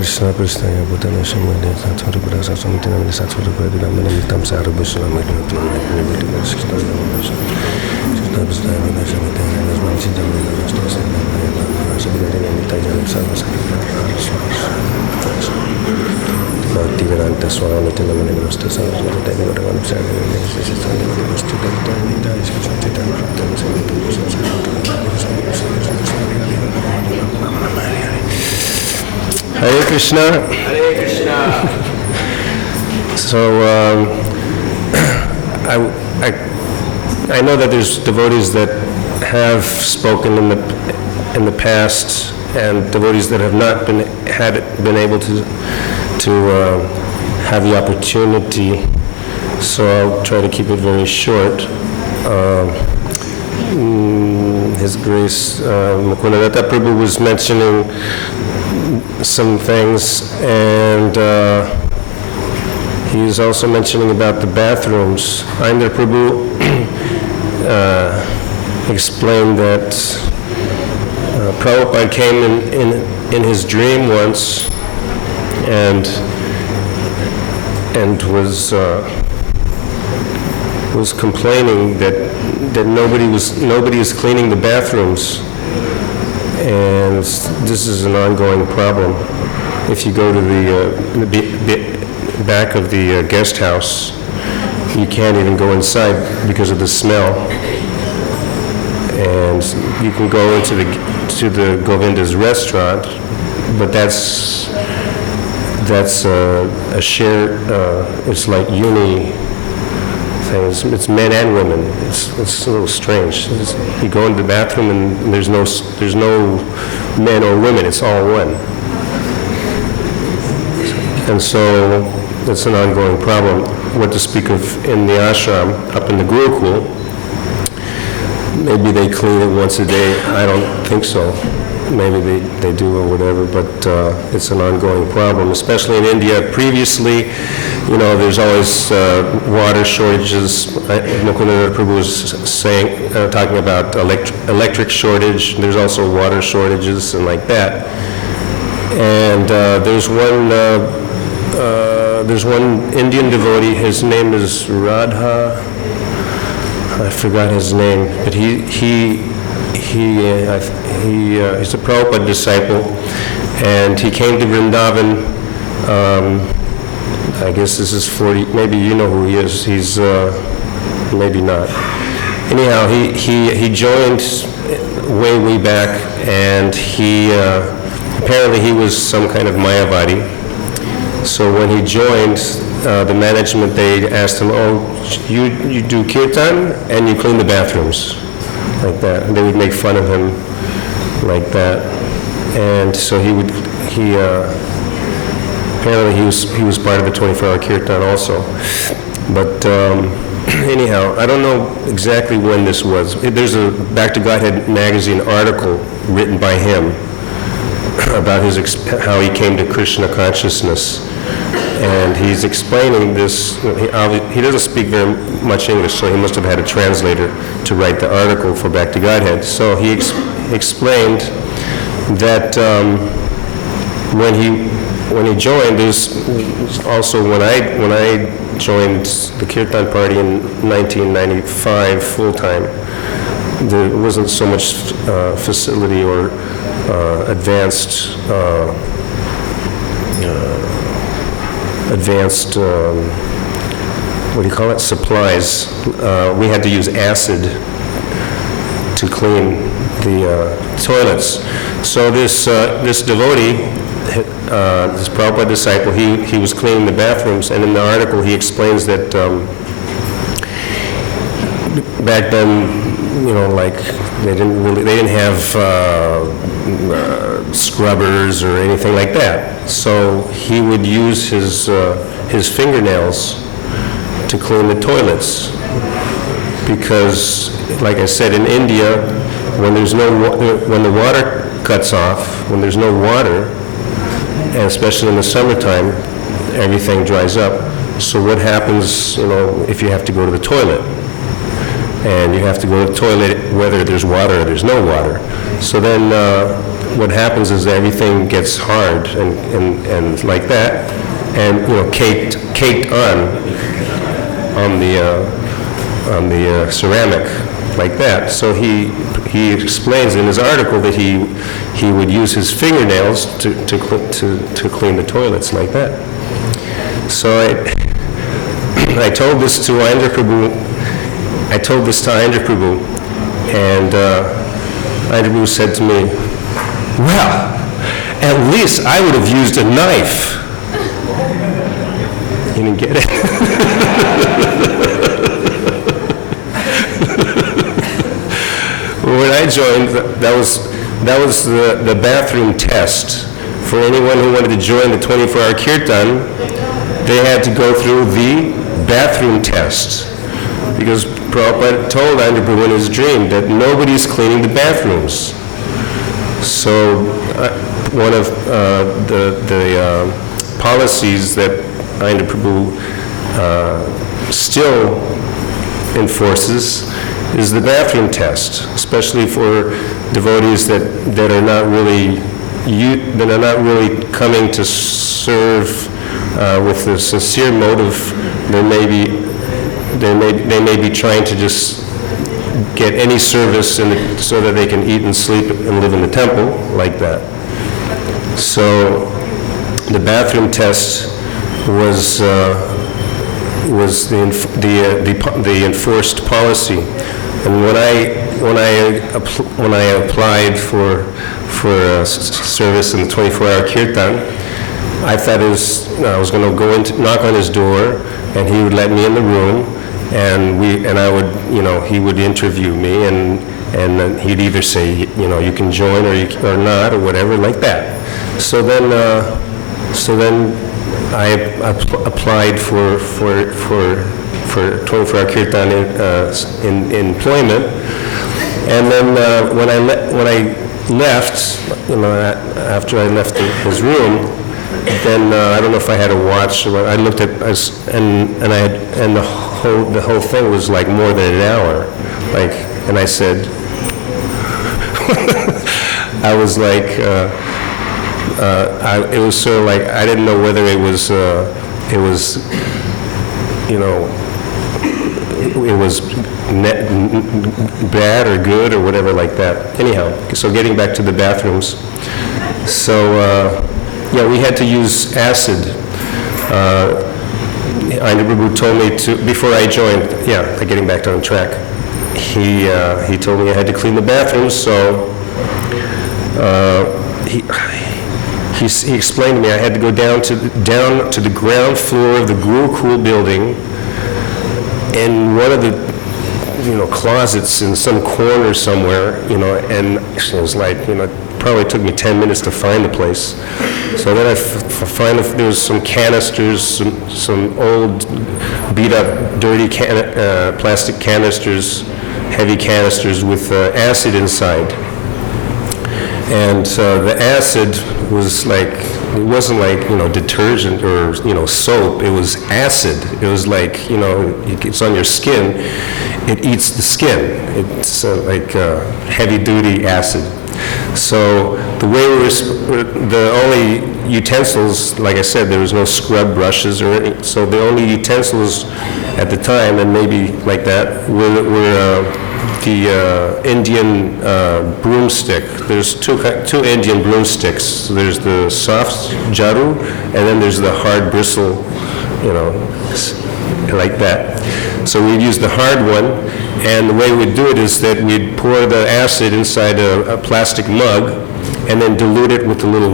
Krishna Krishna ya Bhutana Shamali Satsuru Prasa Samitina Satsuru Pradina Mitam Sarabusha Mitam Krishna Krishna Shamita Shamita Bhaktivedanta Swami Tinamani Master Saraswati Devaravan Hare Krishna. Hare Krishna. So I know that there's devotees that have spoken in the past, and devotees that have not been able to have the opportunity. So I'll try to keep it very short. His Grace Mukundadatta Prabhu was mentioning some things, and he's also mentioning about the bathrooms. Indra Prabhu explained that Prabhupada came in his dream once and was complaining that nobody is cleaning the bathrooms. And this is an ongoing problem. If you go to the back of the guest house, you can't even go inside because of the smell. And you can go into the Govinda's restaurant, but that's a shared. It's like uni things. It's men and women. It's a little strange. You go into the bathroom and there's no men or women. It's all one. And so it's an ongoing problem. What to speak of in the ashram, up in the Gurukul, maybe they clean it once a day. I don't think so. Maybe they do or whatever, but it's an ongoing problem, especially in India. Previously, there's always water shortages. Mukundadatta Prabhu was talking about electric shortage. There's also water shortages and like that. And there's one Indian devotee. His name is Radha. I forgot his name, but he's a Prabhupada disciple, and he came to Vrindavan. I guess this is 40, maybe you know who he is. He's, maybe not. Anyhow, he joined way back, and apparently he was some kind of Mayavadi. So when he joined, the management, they asked him, you do kirtan and you clean the bathrooms, like that. And they would make fun of him like that. And so apparently he was part of the 24-hour kirtan also. But anyhow, I don't know exactly when this was. There's a Back to Godhead magazine article written by him about how he came to Krishna consciousness. And he's explaining this. He doesn't speak very much English, so he must have had a translator to write the article for Back to Godhead. So he explained that when he joined, there's also when I joined the Kirtan party in 1995 full time, there wasn't so much facility or advanced what do you call it? Supplies. We had to use acid to clean the toilets. So this devotee, this Prabhupada disciple, he was cleaning the bathrooms, and in the article he explains that back then, like they didn't have scrubbers or anything like that. So he would use his fingernails to clean the toilets, because, like I said, in India, when the water cuts off, when there's no water, and especially in the summertime, everything dries up. So what happens, if you have to go to the toilet? And you have to go to the toilet whether there's water or there's no water. So then what happens is everything gets hard and like that, and, caked on the ceramic like that. So he explains in his article that he would use his fingernails to clean the toilets like that. So I told this to Ayendra Prabhu. I told this to Ayendra Prabhu, and Ayendra Prabhu said to me, "Well, at least I would have used a knife." You didn't get it? When I joined, that was the bathroom test. For anyone who wanted to join the 24-hour kirtan, they had to go through the bathroom test. Because Prabhupada told Ayendra Prabhu in his dream that nobody's cleaning the bathrooms. So one of the policies that Ayendra Prabhu still enforces is the bathroom test, especially for devotees that are not really coming to serve with a sincere motive. They may be trying to just get any service so that they can eat and sleep and live in the temple like that. So the bathroom test was the enforced policy. And when I applied for service in the 24-hour kirtan, I thought I was going to go knock on his door, and he would let me in the room, and I would, he would interview me, and then he'd either say, you can join or not, or whatever, like that. So then I applied for 24-hour kirtan in employment, and then when I left, after I left his room, then I don't know if I had a watch. I looked at and the whole thing was like more than an hour, and I said, I was like, it was sort of like I didn't know whether it was bad or good or whatever like that. Anyhow, so getting back to the bathrooms, so we had to use acid. Ayendra Prabhu told me to, before I joined, getting back on track, he told me I had to clean the bathrooms, so he explained to me I had to go down to the ground floor of the Gurukul building, in one of the closets in some corner somewhere, and it was like, probably took me 10 minutes to find the place. So then I find there was some canisters, some old beat up dirty plastic canisters, heavy canisters with acid inside. And the acid was like, it wasn't like, detergent or, soap. It was acid. It was like, it's on your skin. It eats the skin. It's like heavy-duty acid. So the way the only utensils, like I said, there was no scrub brushes or anything. So the only utensils at the time, and maybe like that, were the Indian broomstick. There's two Indian broomsticks. There's the soft jaru, and then there's the hard bristle, like that. So we'd use the hard one, and the way we'd do it is that we'd pour the acid inside a plastic mug, and then dilute it with a little